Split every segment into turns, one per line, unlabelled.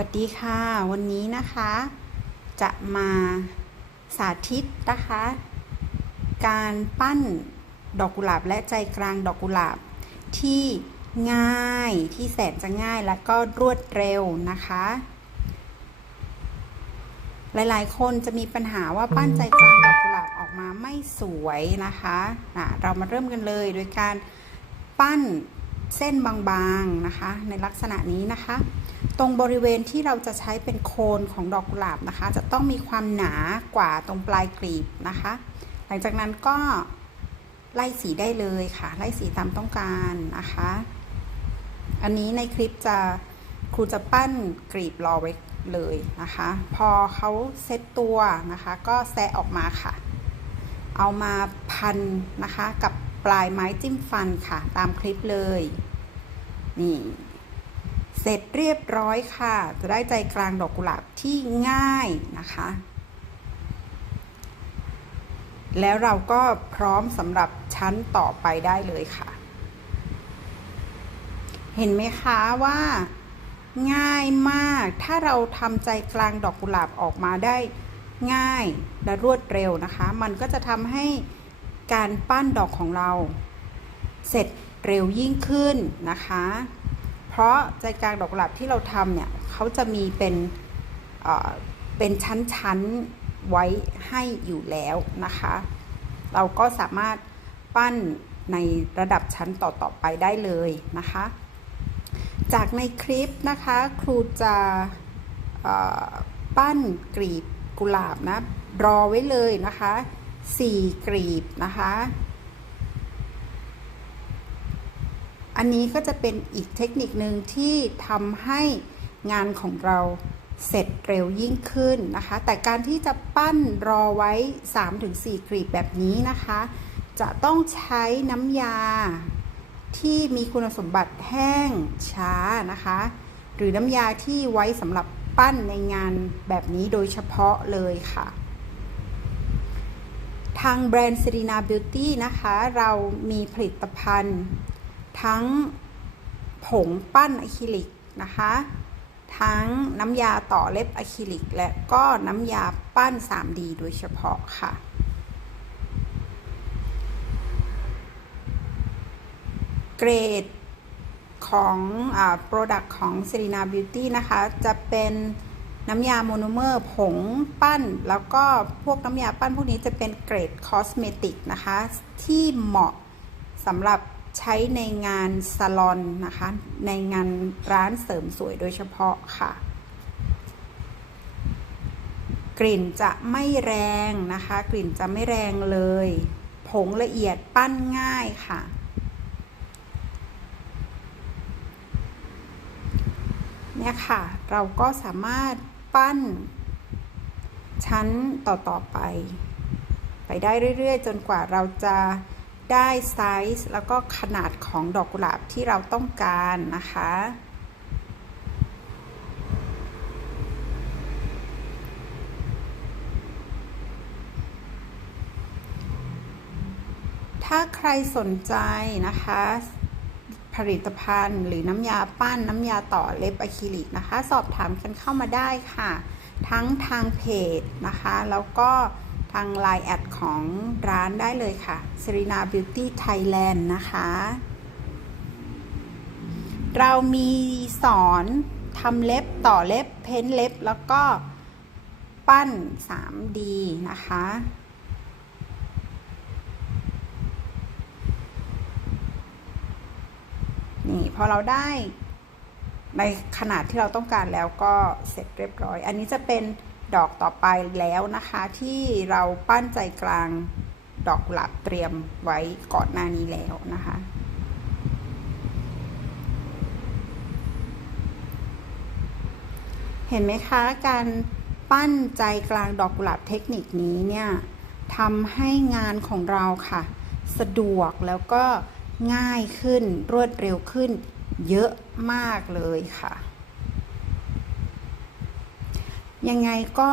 วัสดีค่ะ วันนี้นะคะ จะมาสาธิตนะคะ การปั้นดอกกุหลาบและใจกลางดอกกุหลาบที่ง่ายที่แสนจะง่ายและก็รวดเร็วนะคะ หลายๆ คนจะมีปัญหาว่าปั้นใจกลางดอกกุหลาบออกมาไม่สวยนะคะะเรามาเริ่มกันเลยโดยการปั้น เส้นบางๆนะคะ ในลักษณะนี้นะคะ ตรงบริเวณที่เราจะใช้เป็นโคนของดอกกุหลาบนะคะ จะต้องมีความหนากว่าตรงปลายกลีบนะคะ หลังจากนั้นก็ไล่สีได้เลยค่ะ ไล่สีตามต้องการนะคะ อันนี้ในคลิปจะครูจะปั้นกลีบรอไว้เลยนะคะ พอเขาเซตตัวนะคะ ก็แซะออกมาค่ะ เอามาพันนะคะกับ ปลายไม้จิ้มฟันค่ะ ตามคลิปเลย นี่ เสร็จเรียบร้อยค่ะ จะได้ใจกลางดอกกุหลาบที่ง่ายนะคะ แล้วเราก็พร้อมสำหรับชั้นต่อไปได้เลยค่ะ เห็นไหมคะว่าง่ายมาก ถ้าเราทำใจกลางดอกกุหลาบออกมาได้ง่ายและรวดเร็วนะคะ มันก็จะทำให้ การปั้นดอกของเรา เสร็จเร็วยิ่งขึ้นนะคะ เพราะใจกลางดอกกุหลาบที่เราทำเนี่ยเขาจะมีเป็นเเป็นชั้นๆไว้ให้อยู่แล้วนะคะ เราก็สามารถปั้นในระดับชั้นต่อๆไปได้เลยนะคะ จากในคลิปนะคะครูจะปั้นกรีบกุหลาบนะรอไว้เลยนะคะ 4 กรีบนะคะ อันนี้ก็จะเป็นอีกเทคนิคหนึ่งที่ทำให้งานของเราเสร็จเร็วยิ่งขึ้นนะคะ แต่การที่จะปั้นรอไว้ 3-4 กรีบแบบนี้นะคะ จะต้องใช้น้ำยาที่มีคุณสมบัติแห้งช้านะคะ หรือน้ำยาที่ไว้สำหรับปั้นในงานแบบนี้โดยเฉพาะเลยค่ะ ทางแบรนด์ Serena Beauty นะคะ เรามีผลิตภัณฑ์ ทั้งผงปั้นอะคริลิกนะคะ ทั้งน้ำยาต่อเล็บอะคริลิก และก็น้ำยาปั้น 3D โดยเฉพาะค่ะ เกรดของอ product ของ Serena Beauty นะคะ จะเป็น น้ำยาโมโนเมอร์ผงปั้น แล้วก็พวกน้ำยาปั้นพวกนี้จะเป็นเกรดคอสเมติกนะคะ ที่เหมาะสำหรับใช้ในงานซาลอนนะคะ ในงานร้านเสริมสวยโดยเฉพาะค่ะ กลิ่นจะไม่แรงนะคะ กลิ่นจะไม่แรงเลย ผงละเอียดปั้นง่ายค่ะเนี่ยค่ะ เราก็สามารถ ปั้น ชั้นต่อๆไป ไปได้เรื่อยๆ จนกว่าเราจะได้ไซส์แล้วก็ขนาดของดอกกุหลาบที่เราต้องการนะคะ ถ้าใครสนใจนะคะ ผลิตภัณฑ์ หรือน้ำยาปั้นน้ำยาต่อเล็บอะคริลิกนะคะ สอบถามกันเข้ามาได้ค่ะ ทั้งทางเพจนะคะ แล้วก็ทาง Line แอดของร้านได้เลยค่ะ Serena Beauty Thailand นะคะ เรามีสอนทำเล็บต่อเล็บ เพ้นเล็บ แล้วก็ปั้น 3D นะคะ นี่พอเราได้ในขนาดที่เราต้องการแล้วก็เสร็จเรียบร้อย อันนี้จะเป็นดอกต่อไปแล้วนะคะ ที่เราปั้นใจกลางดอกกุหลาบเตรียมไว้ก่อนหน้านี้แล้วนะคะ เห็นไหมคะการปั้นใจกลางดอกกุหลาบเทคนิคนี้เนี่ยทำให้งานของเราค่ะ สะดวกแล้วก็ ง่ายขึ้นรวดเร็วขึ้น เยอะมากเลยค่ะ ยังไงก็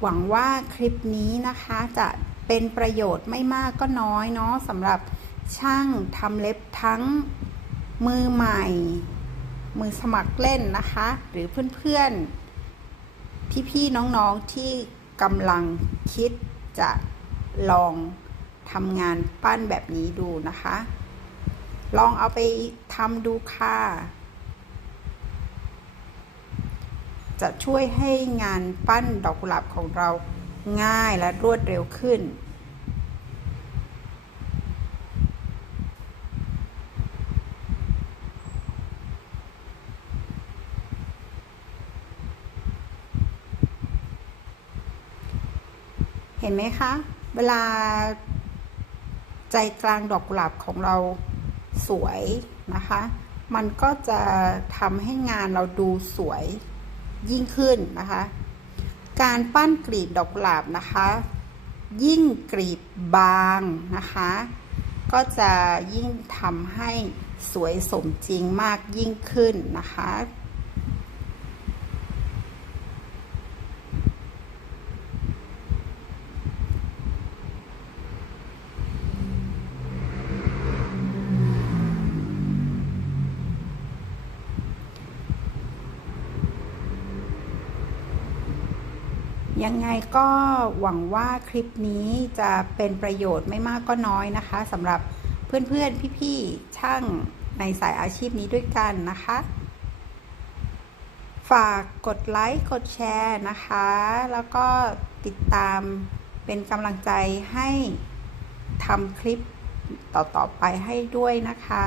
หวังว่าคลิปนี้นะคะจะเป็นประโยชน์ไม่มากก็น้อยเนาะสำหรับช่างทำเล็บทั้งมือใหม่ มือสมัครเล่นนะคะ หรือเพื่อนๆ พี่ๆ น้องๆที่กำลังคิดจะลอง ทำงานปั้นแบบนี้ดูนะคะ ลองเอาไปทำดูค่ะ จะช่วยให้งานปั้นดอกกุหลาบของเราง่ายและรวดเร็วขึ้น เห็นไหมคะ เวลา ใจกลางดอกกุหลาบของเราสวยนะคะ มันก็จะทำให้งานเราดูสวยยิ่งขึ้นนะคะ การปั้นกลีบดอกกุหลาบนะคะ ยิ่งกลีบบางนะคะ ก็จะยิ่งทำให้สวยสมจริงมากยิ่งขึ้นนะคะ ยังไงก็หวังว่าคลิปนี้จะเป็นประโยชน์ไม่มากก็น้อยนะคะสำหรับเพื่อนๆ พี่ๆ ช่างในสายอาชีพนี้ด้วยกันนะคะ ฝากกดไลค์ กดแชร์นะคะ แล้วก็ติดตามเป็นกำลังใจให้ทำคลิปต่อๆไปให้ด้วยนะคะ